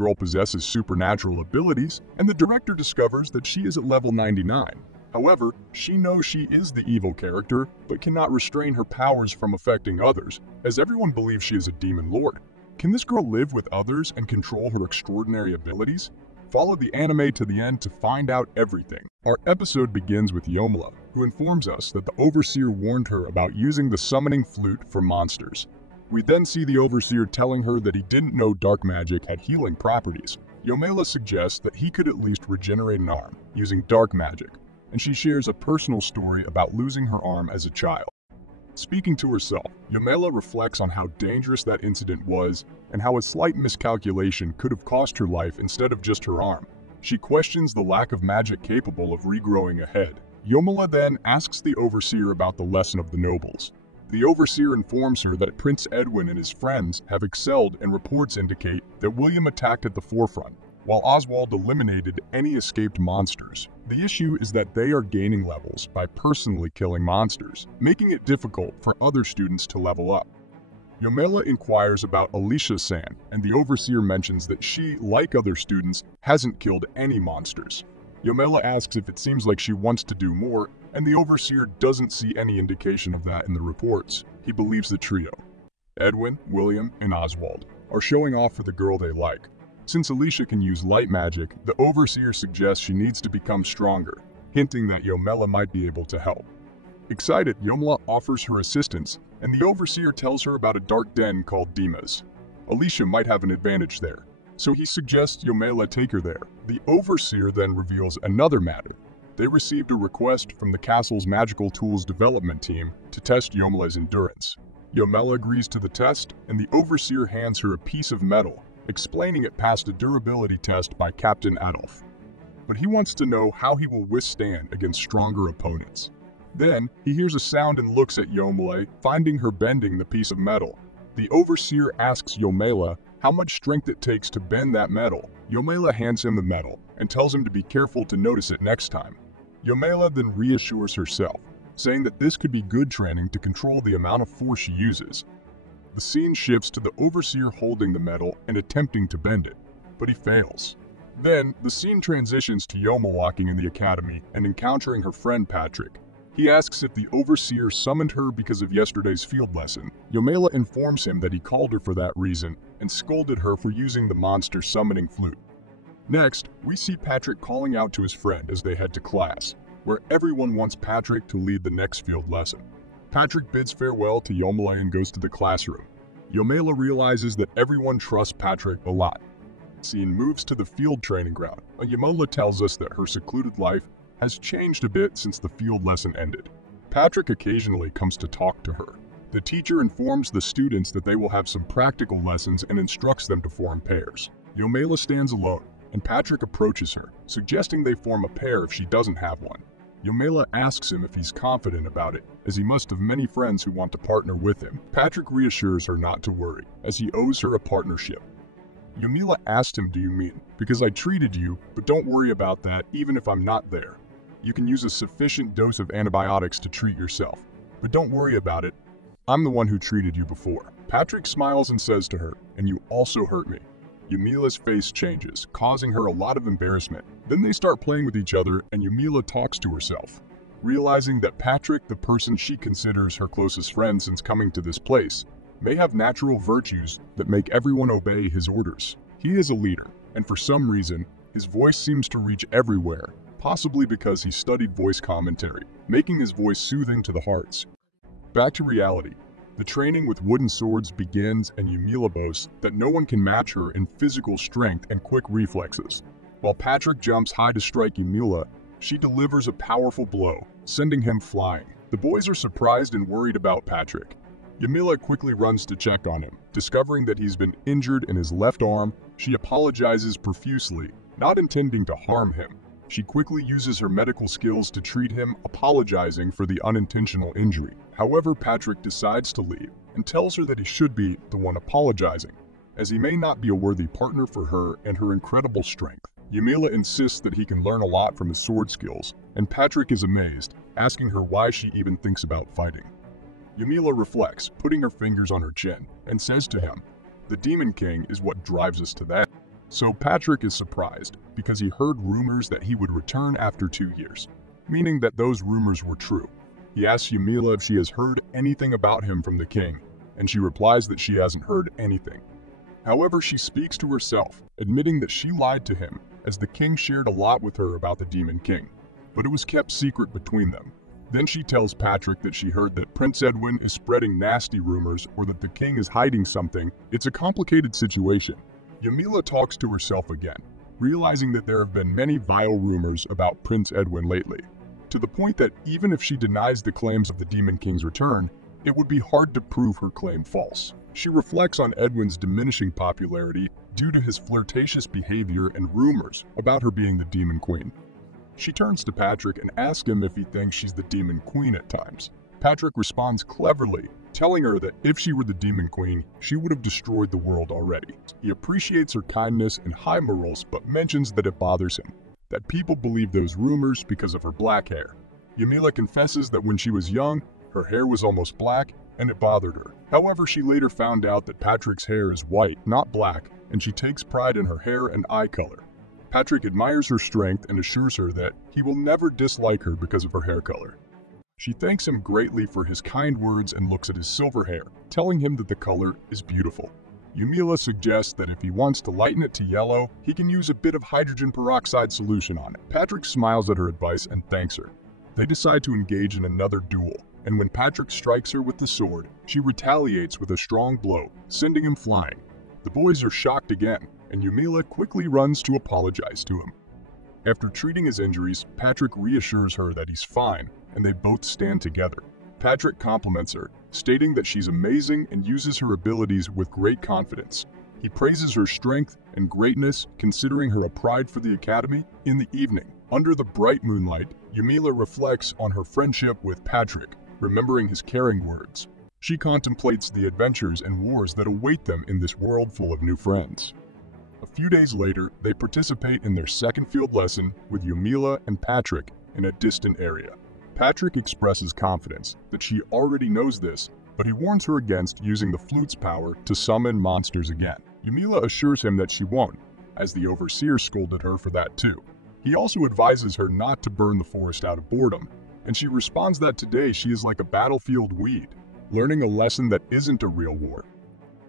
girl possesses supernatural abilities, and the director discovers that she is at level 99. However, she knows she is the evil character, but cannot restrain her powers from affecting others, as everyone believes she is a demon lord. Can this girl live with others and control her extraordinary abilities? Follow the anime to the end to find out everything. Our episode begins with Eumiella, who informs us that the Overseer warned her about using the summoning flute for monsters. We then see the Overseer telling her that he didn't know dark magic had healing properties. Eumiella suggests that he could at least regenerate an arm using dark magic, and she shares a personal story about losing her arm as a child. Speaking to herself, Eumiella reflects on how dangerous that incident was and how a slight miscalculation could have cost her life instead of just her arm. She questions the lack of magic capable of regrowing a head. Eumiella then asks the Overseer about the lesson of the nobles. The Overseer informs her that Prince Edwin and his friends have excelled, and reports indicate that William attacked at the forefront, while Oswald eliminated any escaped monsters. The issue is that they are gaining levels by personally killing monsters, making it difficult for other students to level up. Eumiella inquires about Alicia-san, and the Overseer mentions that she, like other students, hasn't killed any monsters. Eumiella asks if it seems like she wants to do more, and the Overseer doesn't see any indication of that in the reports. He believes the trio, Edwin, William, and Oswald, are showing off for the girl they like. Since Alicia can use light magic, the Overseer suggests she needs to become stronger, hinting that Eumiella might be able to help. Excited, Eumiella offers her assistance, and the Overseer tells her about a dark den called Dima's. Alicia might have an advantage there, so he suggests Eumiella take her there. The Overseer then reveals another matter. They received a request from the castle's magical tools development team to test Eumiella's endurance. Eumiella agrees to the test, and the Overseer hands her a piece of metal, explaining it passed a durability test by Captain Adolf. But he wants to know how he will withstand against stronger opponents. Then, he hears a sound and looks at Eumiella, finding her bending the piece of metal. The Overseer asks Eumiella how much strength it takes to bend that metal. Eumiella hands him the metal and tells him to be careful to notice it next time. Eumiella then reassures herself, saying that this could be good training to control the amount of force she uses. The scene shifts to the Overseer holding the metal and attempting to bend it, but he fails. Then, the scene transitions to Eumiella walking in the academy and encountering her friend Patrick. He asks if the Overseer summoned her because of yesterday's field lesson. Eumiella informs him that he called her for that reason and scolded her for using the monster summoning flute. Next, we see Patrick calling out to his friend as they head to class, where everyone wants Patrick to lead the next field lesson. Patrick bids farewell to Eumiella and goes to the classroom. Eumiella realizes that everyone trusts Patrick a lot. The scene moves to the field training ground. Eumiella tells us that her secluded life has changed a bit since the field lesson ended. Patrick occasionally comes to talk to her. The teacher informs the students that they will have some practical lessons and instructs them to form pairs. Eumiella stands alone, and Patrick approaches her, suggesting they form a pair if she doesn't have one. Eumiella asks him if he's confident about it, as he must have many friends who want to partner with him. Patrick reassures her not to worry, as he owes her a partnership. Eumiella asked him, "Do you mean, because I treated you, but don't worry about that even if I'm not there. You can use a sufficient dose of antibiotics to treat yourself, but don't worry about it. I'm the one who treated you before." Patrick smiles and says to her, "And you also hurt me." Eumiella's face changes, causing her a lot of embarrassment. Then they start playing with each other, and Eumiella talks to herself, realizing that Patrick, the person she considers her closest friend since coming to this place, may have natural virtues that make everyone obey his orders. He is a leader, and for some reason, his voice seems to reach everywhere, possibly because he studied voice commentary, making his voice soothing to the hearts. Back to reality. The training with wooden swords begins, and Eumiella boasts that no one can match her in physical strength and quick reflexes. While Patrick jumps high to strike Eumiella, she delivers a powerful blow, sending him flying. The boys are surprised and worried about Patrick. Eumiella quickly runs to check on him. Discovering that he's been injured in his left arm, she apologizes profusely, not intending to harm him. She quickly uses her medical skills to treat him, apologizing for the unintentional injury. However, Patrick decides to leave and tells her that he should be the one apologizing, as he may not be a worthy partner for her and her incredible strength. Eumiella insists that he can learn a lot from his sword skills, and Patrick is amazed, asking her why she even thinks about fighting. Eumiella reflects, putting her fingers on her chin, and says to him, "The Demon King is what drives us to that." So Patrick is surprised because he heard rumors that he would return after 2 years, meaning that those rumors were true. He asks Eumiella if she has heard anything about him from the king, and she replies that she hasn't heard anything. However, she speaks to herself, admitting that she lied to him, as the king shared a lot with her about the Demon King, but it was kept secret between them. Then she tells Patrick that she heard that Prince Edwin is spreading nasty rumors or that the king is hiding something. It's a complicated situation. Eumiella talks to herself again, realizing that there have been many vile rumors about Prince Edwin lately, to the point that even if she denies the claims of the Demon King's return, it would be hard to prove her claim false. She reflects on Edwin's diminishing popularity due to his flirtatious behavior and rumors about her being the Demon Queen. She turns to Patrick and asks him if he thinks she's the Demon Queen at times. Patrick responds cleverly, telling her that if she were the Demon Queen, she would have destroyed the world already. He appreciates her kindness and high morals, but mentions that it bothers him, that people believe those rumors because of her black hair. Eumiella confesses that when she was young, her hair was almost black, and it bothered her. However, she later found out that Patrick's hair is white, not black, and she takes pride in her hair and eye color. Patrick admires her strength and assures her that he will never dislike her because of her hair color. She thanks him greatly for his kind words and looks at his silver hair, telling him that the color is beautiful. Eumiella suggests that if he wants to lighten it to yellow, he can use a bit of hydrogen peroxide solution on it. Patrick smiles at her advice and thanks her. They decide to engage in another duel, and when Patrick strikes her with the sword, she retaliates with a strong blow, sending him flying. The boys are shocked again, and Eumiella quickly runs to apologize to him. After treating his injuries, Patrick reassures her that he's fine, and they both stand together. Patrick compliments her, stating that she's amazing and uses her abilities with great confidence. He praises her strength and greatness, considering her a pride for the academy. In the evening, under the bright moonlight, Eumiella reflects on her friendship with Patrick, remembering his caring words. She contemplates the adventures and wars that await them in this world full of new friends. A few days later, they participate in their second field lesson with Eumiella and Patrick in a distant area. Patrick expresses confidence that she already knows this, but he warns her against using the flute's power to summon monsters again. Eumiella assures him that she won't, as the overseer scolded her for that too. He also advises her not to burn the forest out of boredom, and she responds that today she is like a battlefield weed, learning a lesson that isn't a real war.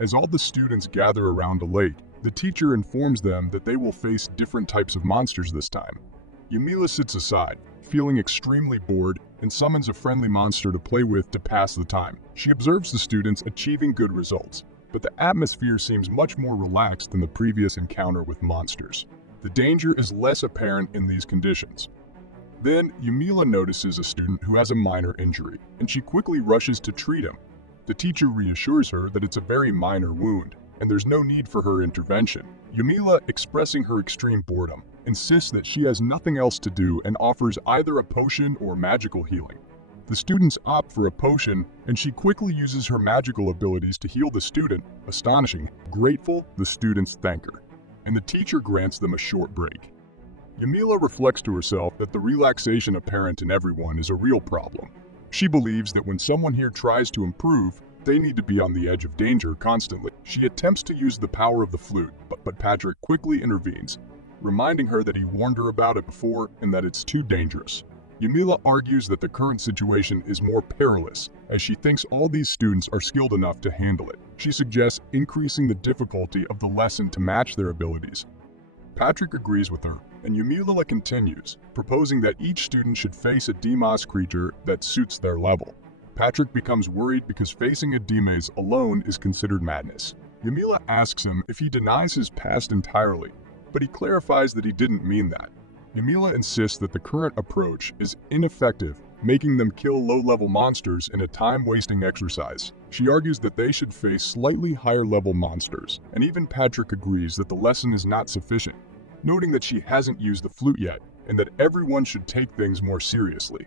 As all the students gather around a lake, the teacher informs them that they will face different types of monsters this time. Eumiella sits aside, feeling extremely bored, and summons a friendly monster to play with to pass the time. She observes the students achieving good results, but the atmosphere seems much more relaxed than the previous encounter with monsters. The danger is less apparent in these conditions. Then, Eumiella notices a student who has a minor injury, and she quickly rushes to treat him. The teacher reassures her that it's a very minor wound, and there's no need for her intervention. Eumiella, expressing her extreme boredom, insists that she has nothing else to do and offers either a potion or magical healing. The students opt for a potion, and she quickly uses her magical abilities to heal the student. Astonishing. Grateful, the students thank her, and the teacher grants them a short break. Eumiella reflects to herself that the relaxation apparent in everyone is a real problem. She believes that when someone here tries to improve, they need to be on the edge of danger constantly. She attempts to use the power of the flute, but Patrick quickly intervenes, reminding her that he warned her about it before and that it's too dangerous. Eumiella argues that the current situation is more perilous, as she thinks all these students are skilled enough to handle it. She suggests increasing the difficulty of the lesson to match their abilities. Patrick agrees with her, and Eumiella continues, proposing that each student should face a Demas creature that suits their level. Patrick becomes worried because facing a Demas alone is considered madness. Eumiella asks him if he denies his past entirely, but he clarifies that he didn't mean that. Eumiella insists that the current approach is ineffective, making them kill low-level monsters in a time-wasting exercise. She argues that they should face slightly higher-level monsters, and even Patrick agrees that the lesson is not sufficient, noting that she hasn't used the flute yet, and that everyone should take things more seriously.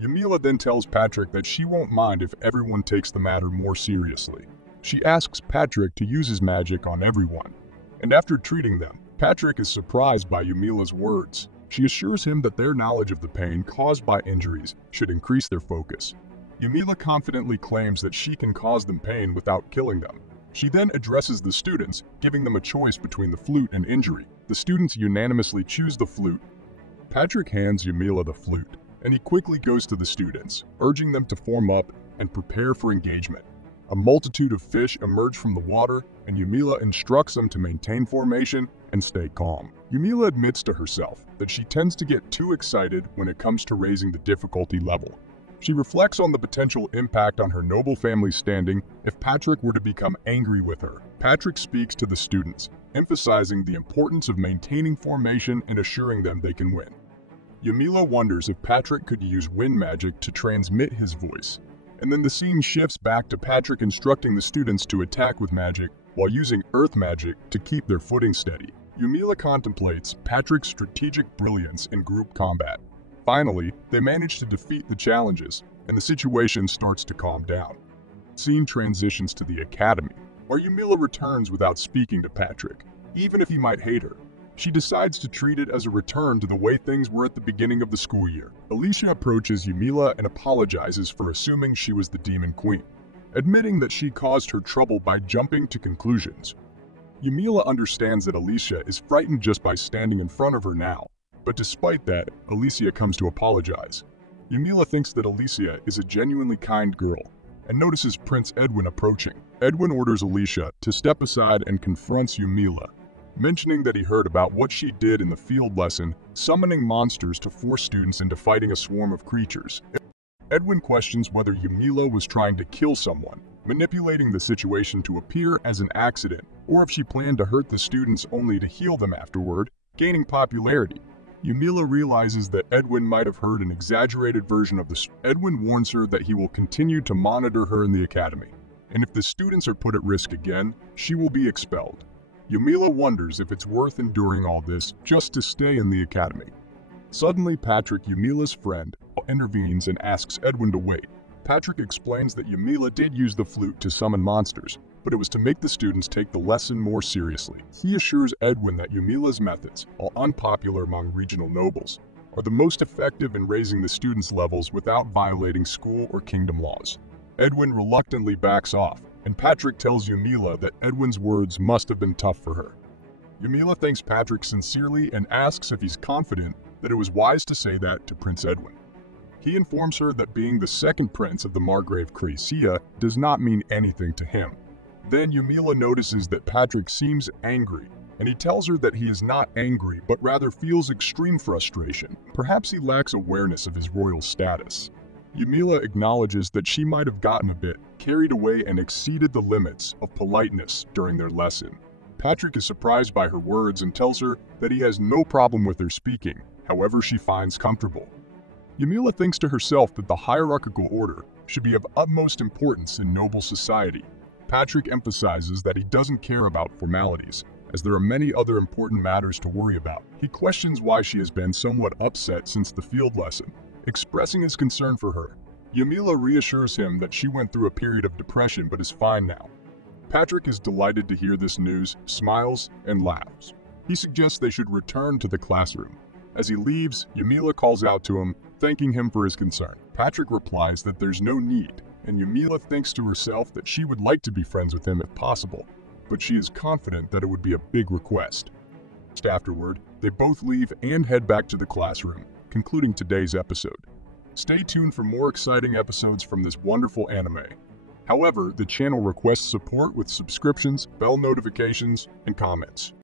Eumiella then tells Patrick that she won't mind if everyone takes the matter more seriously. She asks Patrick to use his magic on everyone, and after treating them, Patrick is surprised by Eumiella's words. She assures him that their knowledge of the pain caused by injuries should increase their focus. Eumiella confidently claims that she can cause them pain without killing them, She then addresses the students, giving them a choice between the flute and injury. The students unanimously choose the flute. Patrick hands Eumiella the flute, and he quickly goes to the students, urging them to form up and prepare for engagement. A multitude of fish emerge from the water, and Eumiella instructs them to maintain formation and stay calm. Eumiella admits to herself that she tends to get too excited when it comes to raising the difficulty level. She reflects on the potential impact on her noble family's standing if Patrick were to become angry with her. Patrick speaks to the students, emphasizing the importance of maintaining formation and assuring them they can win. Eumiella wonders if Patrick could use wind magic to transmit his voice, and then the scene shifts back to Patrick instructing the students to attack with magic while using earth magic to keep their footing steady. Eumiella contemplates Patrick's strategic brilliance in group combat. Finally, they manage to defeat the challenges, and the situation starts to calm down. The scene transitions to the academy, where Eumiella returns without speaking to Patrick, even if he might hate her. She decides to treat it as a return to the way things were at the beginning of the school year. Alicia approaches Eumiella and apologizes for assuming she was the Demon Queen, admitting that she caused her trouble by jumping to conclusions. Eumiella understands that Alicia is frightened just by standing in front of her now, but despite that, Alicia comes to apologize. Eumiella thinks that Alicia is a genuinely kind girl and notices Prince Edwin approaching. Edwin orders Alicia to step aside and confronts Eumiella, mentioning that he heard about what she did in the field lesson, summoning monsters to force students into fighting a swarm of creatures. Edwin questions whether Eumiella was trying to kill someone, manipulating the situation to appear as an accident, or if she planned to hurt the students only to heal them afterward, gaining popularity. Eumiella realizes that Edwin might have heard an exaggerated version of the story. Edwin warns her that he will continue to monitor her in the academy, and if the students are put at risk again, she will be expelled. Eumiella wonders if it's worth enduring all this just to stay in the academy. Suddenly, Patrick, Eumiella's friend, intervenes and asks Edwin to wait. Patrick explains that Eumiella did use the flute to summon monsters, but it was to make the students take the lesson more seriously. He assures Edwin that Eumiella's methods, while unpopular among regional nobles, are the most effective in raising the students' levels without violating school or kingdom laws. Edwin reluctantly backs off, and Patrick tells Eumiella that Edwin's words must have been tough for her. Eumiella thanks Patrick sincerely and asks if he's confident that it was wise to say that to Prince Edwin. He informs her that being the second prince of the Margrave Crisia does not mean anything to him. Then Eumiella notices that Patrick seems angry, and he tells her that he is not angry but rather feels extreme frustration. Perhaps he lacks awareness of his royal status. Eumiella acknowledges that she might have gotten a bit carried away and exceeded the limits of politeness during their lesson. Patrick is surprised by her words and tells her that he has no problem with her speaking, however she finds comfortable. Eumiella thinks to herself that the hierarchical order should be of utmost importance in noble society. Patrick emphasizes that he doesn't care about formalities, as there are many other important matters to worry about. He questions why she has been somewhat upset since the field lesson, expressing his concern for her. Eumiella reassures him that she went through a period of depression but is fine now. Patrick is delighted to hear this news, smiles, and laughs. He suggests they should return to the classroom. As he leaves, Eumiella calls out to him, thanking him for his concern. Patrick replies that there's no need, and Eumiella thinks to herself that she would like to be friends with him if possible, but she is confident that it would be a big request. Just afterward, they both leave and head back to the classroom, concluding today's episode. Stay tuned for more exciting episodes from this wonderful anime. However, the channel requests support with subscriptions, bell notifications, and comments.